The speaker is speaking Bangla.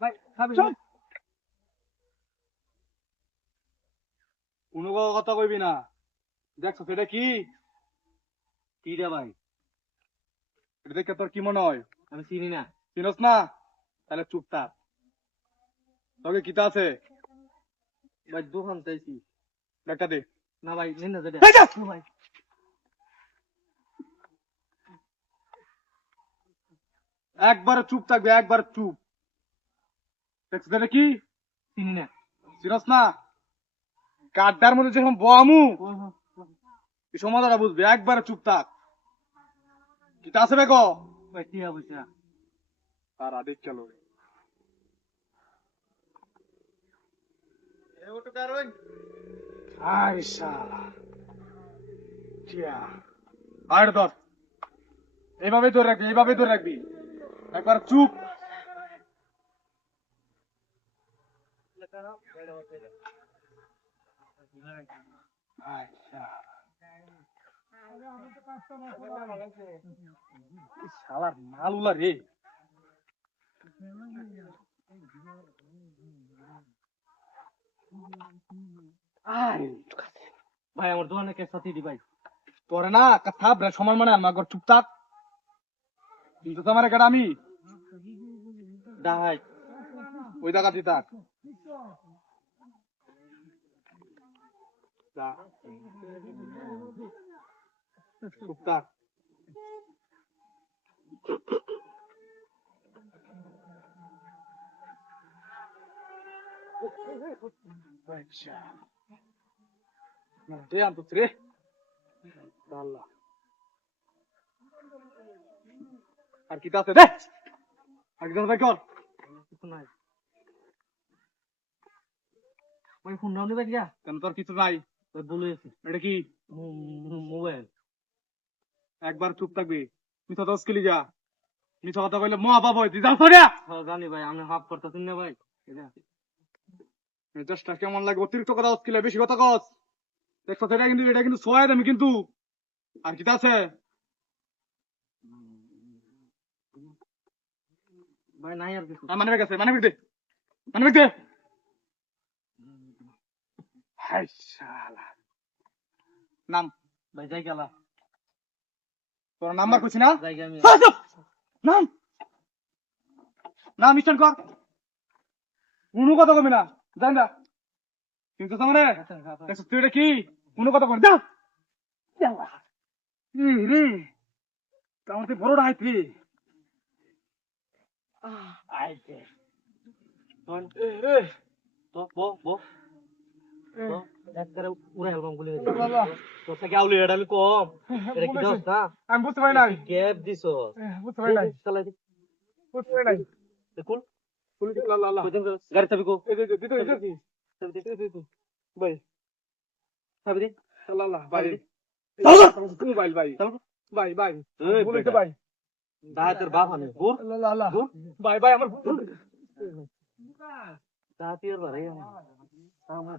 ভাই খাবি চুপ! কোনো কথা কইবি না। দেখছো এটা কি? কি রে ভাই? এটা দেখে তোর কি মনে হয়? আমি চিনি না। চিনস না? তাহলে চুপ থাক। তোকে কিতা আছে? ভাই দোকান চাইছি। একটা দে। না ভাই নিন না যেটা। এই যা! ভাই একবার চুপ থাকবে, একবার চুপ। দেখছো এটা কি? চিনি না। চিনস না? কাঠটার মধ্যে যখন বমু এই সমাধানটা বুঝবে, একবার চুপ থাক। কিতা আছে বেগো? ভাই টিয়া পয়সা। আর আদেশ চলো। আরে শালা। টিয়া। আর ধর। এইভাবে ধরে রাখবি, এইভাবে ধরে রাখবি। একবার চুপ। আচ্ছা। শালার মালুলা রে। আরে ভাই আমার দোকানে কে সাথী দি ভাই। তোরে না কথা ব্রে সময় মানে আমার ঘর চুপ থাক। কিন্তু তোমার এখানে আমি দা ভাই ওই জায়গা দিতে থাক। যা। চুপ থাক। আচ্ছা। না দে আনতো রে। আল্লাহ। আর কি আছে দে? আর কি আছে কর? কিছু নাই। ভাই ফোন নাও নিবে কিয়া? কেন তোর কিছু নাই? ভাই বলে আছে। এটা কি? মোবাইল। একবার চুপ থাকবি। মিথ্যা দশ কিলি যা। মিথ্যা কথা কইলে মহা পাপ হয়। তুই যাও সরিয়া। হ্যাঁ জানি ভাই আমি হাফ করতেছি না ভাই। এটা মেজাজটা কেমন লাগে? অতিরিক্ত কথা দশ কিলো বেশি কথা কস। দেখছো এটা কিন্তু সোয়াদ আমি কিন্তু। আর কি আছে? ভাই নাই আর কিছু। মানে গেছে মানে দে। মানে দে। হাই শালা। নাম ভাই যাই গেলা। তোর নাম্বার কইছি না? যাই আমি। হাই, চুপ! নাম নাম স্টার্ট কর। কোনো কথা কবি না। জান না। কিন্তু সামনে দেখছো তুই এটা কি? কোনো কথা কবি না। যা। রে তাহলে তুই বড়টা হাইতি। আইতে। রে তো বো বো বো এক করে উড়ে হেলবাম গুলি গেছে। আল্লাহ তোর থেকে আউলি এটা আমি কম। এটা কি দোস না? আমি বুঝতে পারি নাই। গ্যাপ দিছো। বুঝতে পারি নাই। চালাই দি। বুঝতে পারি নাই। দেখুন। আল্লাহ আল্লাহ। কইতেন গাড়ি চাবি কো। এই যে দিতো এটা কি? চাবি দে। ভাই চাবি দে। আল্লাহ আল্লাহ ভাই। চাবি দে। মোবাইল ভাই চাবি। ভাই ভাই এই বলেছে বেটা। ভাই। দা তোর বাপ আনে। গুর। আল্লাহ আল্লাহ গুর। ভাই ভাই আমার দা তির বারে। আমার